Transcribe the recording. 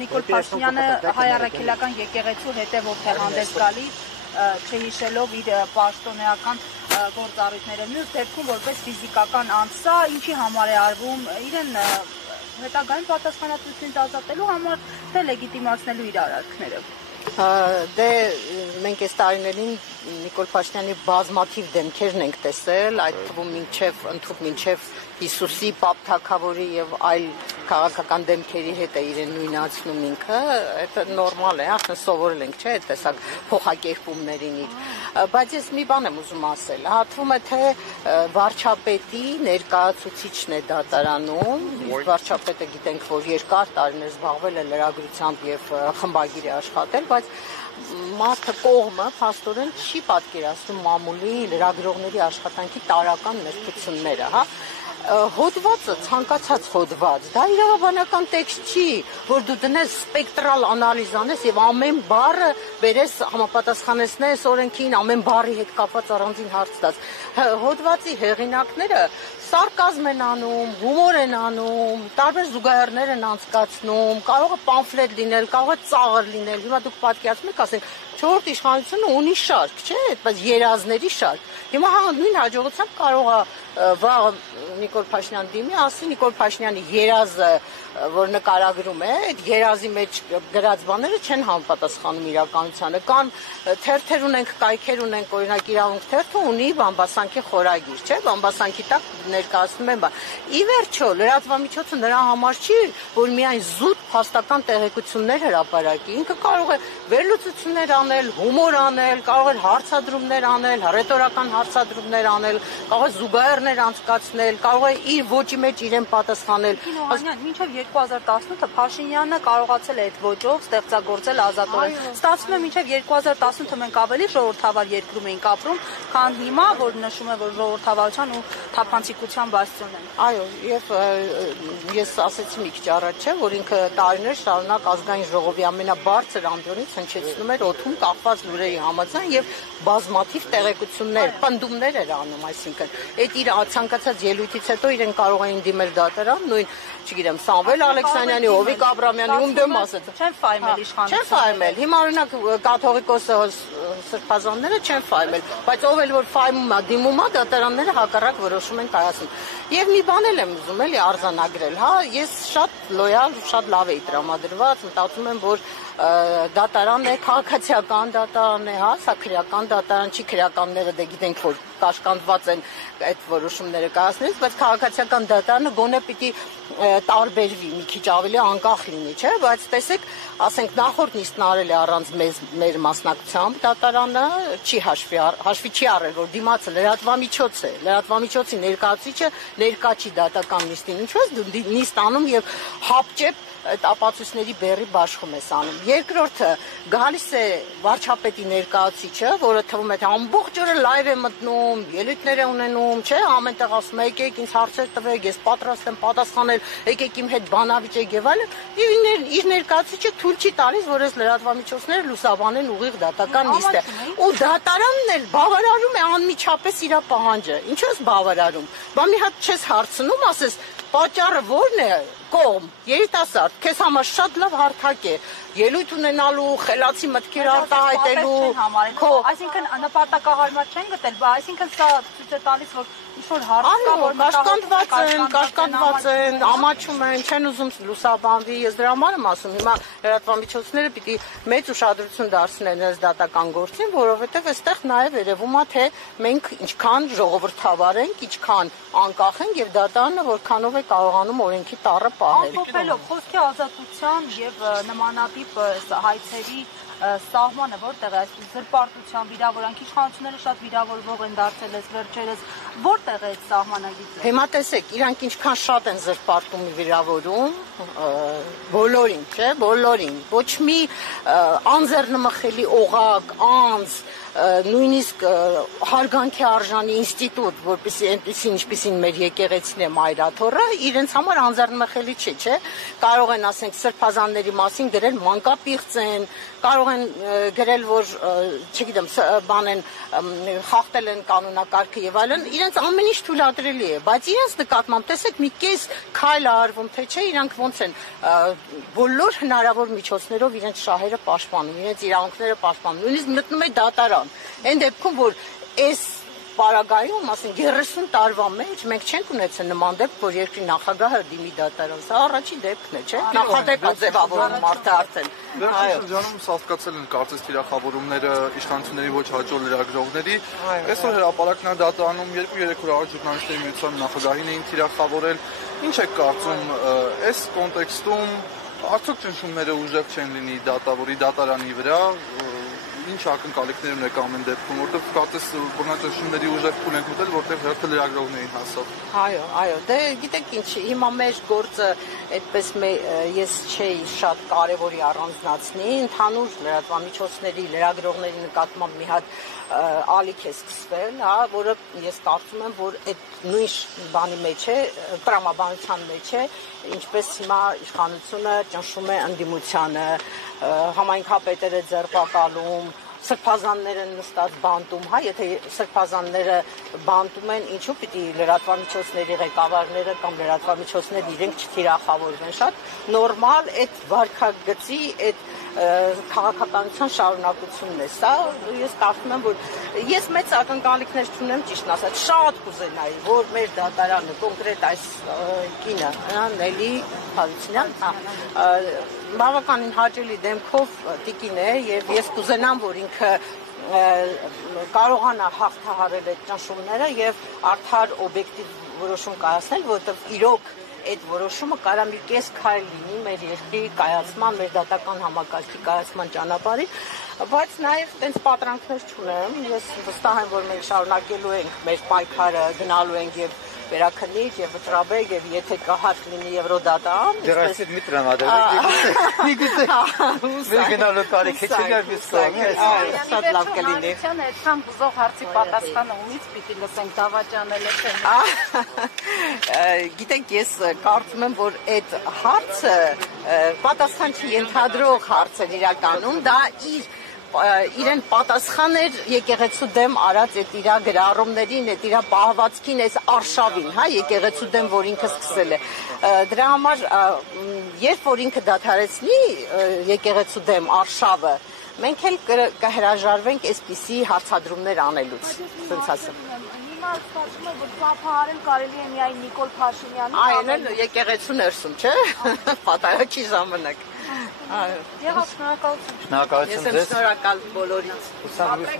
Նիկոլ Փաշինյանը հայ առաքելական եկեղեցու հետևորդ է հանդես գալիս, չհիշելով իր պաշտոնեական գործառույթները, մյուս դեպքում որպես ֆիզիկական անձ, սա ինչի համար է արվում, իրեն հետագայում պատասխանատվությունից ազատելու համար, թե լեգիտիմացնելու իր արարքները։ Դե մենք այս տարիներին Նիկոլ Փաշինյանի բազմաթիվ դեմքերն ենք տեսել, այդ թվում մինչև Հիսուսի, Պապ Թագավորի եւ այլ քաղաքական դեմքերի հետ է իրեն նույնացնում ինքը, դա նորմալ է, արդեն սովորել ենք, չէ՞, այդ տեսակ փոխակերպումներին իր։ Բայց ես մի բան եմ ուզում ասել, թվում է թե վարչապետի ներկայացուցիչն է դատարանում, վարչապետը գիտենք, որ երկար տարիներ զբաղվել է լրագրությամբ եւ խմբագիր է աշխատել, բայց մարդը կողմը փաստորեն չի պատկերացնում մամուլի լրագրողների աշխատանքի տարրական նրբությունները, հա։ Հոդվածը, ցանկացած հոդված, դա իրավաբանական տեքստ չի, որ դու դնես սպեկտրալ անալիզ անես եւ ամեն բառը բերես համապատասխանեցնես օրենքին, ամեն բառի հետ կապված առանձին հարց տաս։ Հոդվածի հեղինակները սարկազմ են անում, հումոր են անում, տարբեր զուգահեռներ են անցկացնում, կարող է պամֆլետ լինել, կարող է ծաղր լինել։ Հիմա դուք պատկերացնում եք, ասենք, չորրորդ իշխանությունը ունի շարք, չէ՞, այդպես երազների շարք։ Հիմա նույն հաջողությամբ կարող է վաղ Նիկոլ Փաշինյան դիմի, ասի Նիկոլ Փաշինյանի երազը, որ նկարագրում է, այդ երազի մեջ գրած բաները չեն համապատասխանում իրականությանը, կամ թերթեր ունենք, կայքեր ունենք, օրինակ իրավունք թերթը ունի բամբասանքի խորագիր, չէ՞, բամբասանքի տակ ներկայացնում են բան։ Ի վերջո, լրատվամիջոցը նրա համար չի, որ միայն զուտ փաստական տեղեկություններ հրապարակի, ինքը կարող է վերլուծություններ անել, հումոր անել, կարող է հարցադրումներ անել, ռետորական հարցադրումներ անել, կարող է զուգահեռներ անցկացնել, կարող է իր ոճի մեջ իրեն պատասխանել։ Մինչև 2018-ը Փաշինյանը կարողացել է այդ ոճով ստեղծագործել ազատորեն։ Ստացվում է մինչև 2018-ը մենք ավելի ժողովրդավար երկրում էինք ապրում, քան հիմա, որ նշում է, որ ժողովրդավարության ու թափանցիկության բաստիոն են։ Այո, եւ ես ասեցի մի քիչ առաջ, չէ, որ ինքը տարիներ շարունակ ազգային ժողովի ամենաբարձր անդորից հնչեցնում էր օդում կախված լուրերի համաձայն եւ բազմաթիվ տեղեկություններ, պնդումներ էր անում, այսինքն այդ իր ցանկացած ելույթից հետո իրեն կարող էին դիմել դատարան, նույն, չգիտեմ, Սամվել Ալեքսանյանի, Հովիկ Աբրամյանի, ում դեմ ասեց։ Չեն ֆայմել իշխանությունը։ Չեն ֆայմել։ Հիմա օրինակ կաթողիկոս սրբազանները չեն ֆայմել, բայց ով էլ որ ֆայմում է, դիմում է, դատարանները հակառակ որոշում են կայացնում։ Եվ մի բան էլ եմ ուզում էլի արձանագրել, հա, ես շատ լոյալ, շատ լավ էի տրամադրված, մտածում եմ, որ դատարանն է, քաղաքացիական դատարան է, հա, սա քրեական դատարան չի, քրեականները դե գիտենք, որ կաշկանդված են այդ որոշումները կայացնելուց, բայց քաղաքացիական դատարանը գոնե պիտի տարբերվի, մի քիչ ավելի անկախ լինի, չէ՞, բայց տեսեք, ասենք նախորդ նիստն արել է առանց մեր մասնակցությամբ դատարանը չի հաշվի չի առել, որ դիմացը լրատվամիջոց է, լրատվամիջոցի ներկայացուցիչը ներկա չի դատական նիստին, ինչու՞ ես դու նիստ անում եւ հապճեպ այդ ապացույցների բեռի բաշխում ես անում։ Երկրորդը գալիս է վարչապետի ներկայացուցիչը, որը թվում է թե ամբողջ օրը լայվ է մտնում, ելույթներ է ունենում, չէ, ամեն տեղ ասում է եկեք ինձ հարցեր տվեք, ես պատրաստ եմ պատասխանել, եկեք իմ հետ բանավիճեք եւ այլն, եւ իր ներկայացուցիչը թույլ չի տալիս, որ այս լրատվամիջոցները լուսաբանեն ուղիղ դատական նիստը։ Ու դատարանն էլ բավարարում է անմիջապես իր պահանջը։ Ինչու՞ ես բավարարում։ Բա մի հատ չես հարցնում, ասես պատճառը ո՞րն է, կողմ, երիտասարդ, քեզ համար շատ լավ հարթակ է, ելույթ ունենալու, խելացի մտքեր արտահայտելու, այսինքն նպատակահարմար չեն գտել, այսինքն սա ցույց է տալիս, որ ինչ-որ հարց կա, որ կաշկանդված են, ամաչում են, չեն ուզում լուսաբանվի, ես դրա համար եմ ասում, հիմա լրատվամիջոցները պիտի մեծ ուշադրություն դարձնեն այս դատական գործին, որովհետև այստեղ նաև երևում է, թե մենք ինչքան ժողովրդավար ենք, ինչքան անկախ ենք եւ դատարանը որքանով է կարողանում օրենքի տառը պահել։ Ամփոփելով խոսքի ազատության եւ նմանատիպ հայցերի սահմանը որտեղ է, զրպարտության, վիրավորանքի իշխանությունները շատ վիրավորվող են դարձել այս վերջերս, որտեղ է այդ սահմանագիծը։ Հիմա տեսեք, իրանք ինչքան շատ են զրպարտում ու վիրավորում, բոլորին, չէ, բոլորին, ոչ մի անձեռնմխելի օղակ, անձ, նույնիսկ հարգանքի արժանի ինստիտուտ, որպեսզի այնպեսին ինչպեսին մեր եկեղեցին է Մայրաթոռը, իրենց համար անձեռնմխելի չէ, կարող են ասենք սրբազանների մասին գրել մանկապիղծ են, կարող են գրել, որ չգիտեմ, բան են խախտել են կանոնակարգը եւ այլն, իրենց ամեն ինչ թույլատրելի է, բայց իրենց նկատմամբ տեսեք մի կես քայլ արվում, թե չէ, իրանք ոնց են բոլոր հնարավոր միջոցներով իրենց շահերը պաշտպանում, իրենց իրավունքները պաշտպանում, նույնիսկ մտնում է դատարան։ Այն դեպքում, որ այս պարագայում, ասենք 30 տարվա մեջ մենք չենք ունեցել նման դեպք, որ երկրի նախագահը դիմի դատարան։ Սա առաջին դեպքն է, չէ՞։ Նախադեպ է ձևավորում մարդը արդեն։ Վերջին շրջանում սաստկացել են կարծես թիրախավորումները իշխանությունների ոչ հաջող լրագրողների։ Այսօր հրապարակն է դատարանում 2-3 օր առաջ ժուրնալիստների միության նախագահին էին թիրախավորել։ Ինչ եք կարծում այս կոնտեքստում արդյոք ճնշումները ուժեղ չեն լինի դատարանի վրա։ Ինչ ակնկալիքներ ունեք ամեն դեպքում, որտեղ կարծես բռնաճնշումների ուժեղ փուլ ենք մտել, որտեղ հերթը լրագրողներին հասավ։ Այո, դե գիտեք ինչ, հիմա մեր գործը այդպես ես չէի շատ կարևորի առանձնացնի, ընդհանուր լրատվամիջոցների, լրագրողների նկատմամբ մի հատ ալիք է սկսվել, հա, որը ես կարծում եմ, որ այդ նույն բանի մեջ է, տրամաբանության մեջ է, ինչպես հիմա իշխանությունը ճնշում է ընդդիմությանը, համայնքապետերը ձերբակալում, սրբազանները նստած բանտում, հա, եթե սրբազանները բանտում են, ինչու պիտի լրատվամիջոցների ղեկավարները կամ լրատվամիջոցները իրենք չթիրախավորվեն, շատ նորմալ այդ վարքագծի, այդ քաղաքականության շարունակությունն է սա, ես կարծում եմ, որ ես մեծ ակնկալիքներ չունեմ, ճիշտն ասած, շատ կուզենայի, որ մեր դատարանը, կոնկրետ այս կինը, Նելի Հարությունյան, բավականին հաճելի դեմքով տիկին է եւ ես կուզենամ, որ ինքը կարողանա հաղթահարել այդ ճնշումները եւ արդար օբյեկտիվ որոշում կայացնել, որովհետեւ իրոք այդ որոշումը կարա մի կես քայլ լինի մեր երկրի կայացման, մեր դատական համակարգի կայացման ճանապարհին, բայց նաև տենց պատրանքներ չունեմ, ես վստահ եմ, որ մենք շարունակելու ենք մեր պայքարը, գնալու ենք եւ վերաքննիչ եւ վճռաբեկ եւ եթե կահարկ լինի Եվրոդատան, Դերասի մի տրամադրել։ Միգուցե մեր գնալու տարիքը չգար միսկոմի, շատ լավ կլինի։ Այդքան բուզող հարցի պատասխանը ումից պիտի լսենք դավաճանելը թե։ Գիտենք, ես կարծում եմ, որ այդ հարցը պատասխան չենթադրող հարց է իրականում, դա իրեն պատասխան էր եկեղեցու դեմ արած այդ իրա գրառումներին, այդ իրա պահվածքին, այս արշավին, հա, եկեղեցու դեմ, որ ինքը սկսել է։ Դրա համար, երբ որ ինքը դադարեցնի եկեղեցու դեմ արշավը, մենք էլ կհրաժարվենք այսպիսի հարցադրումներ անելուց, ասենց ասեմ։ Հիմա ստացվում է, որ ծափահարել կարելի է միայն Նիկոլ Փաշինյանի։ Այն էլ եկեղեցու ներսում, չէ՞, պատարագի ժամանակ։ Եվ շնորհակալություն։ Շնորհակալություն ձեզ։ Ես եմ շնորհակալ բոլորից։ Ուսանողի